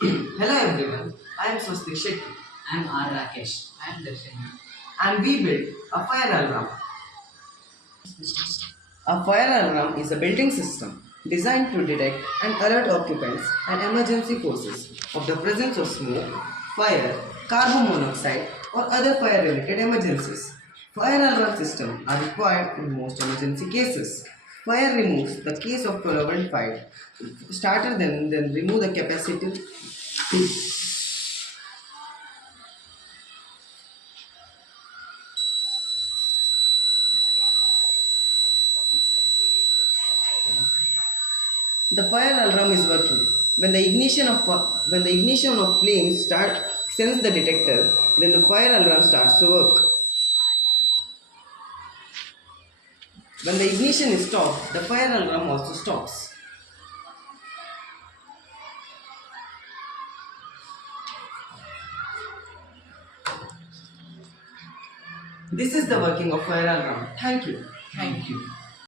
Hello everyone, I am Swastik Shetty. I'm R. Rakesh. I'm Darshani. And we built a fire alarm. A fire alarm is a built-in system designed to detect and alert occupants and emergency forces of the presence of smoke, fire, carbon monoxide, or other fire-related emergencies. Fire alarm systems are required in most emergency cases. Fire removes the case of relevant fire starter, then remove the capacitive. The fire alarm is working. When the ignition of flames start sense the detector, then the fire alarm starts to work. When the ignition is stopped, the fire alarm also stops. This is the working of fire alarm. Thank you. Thank you.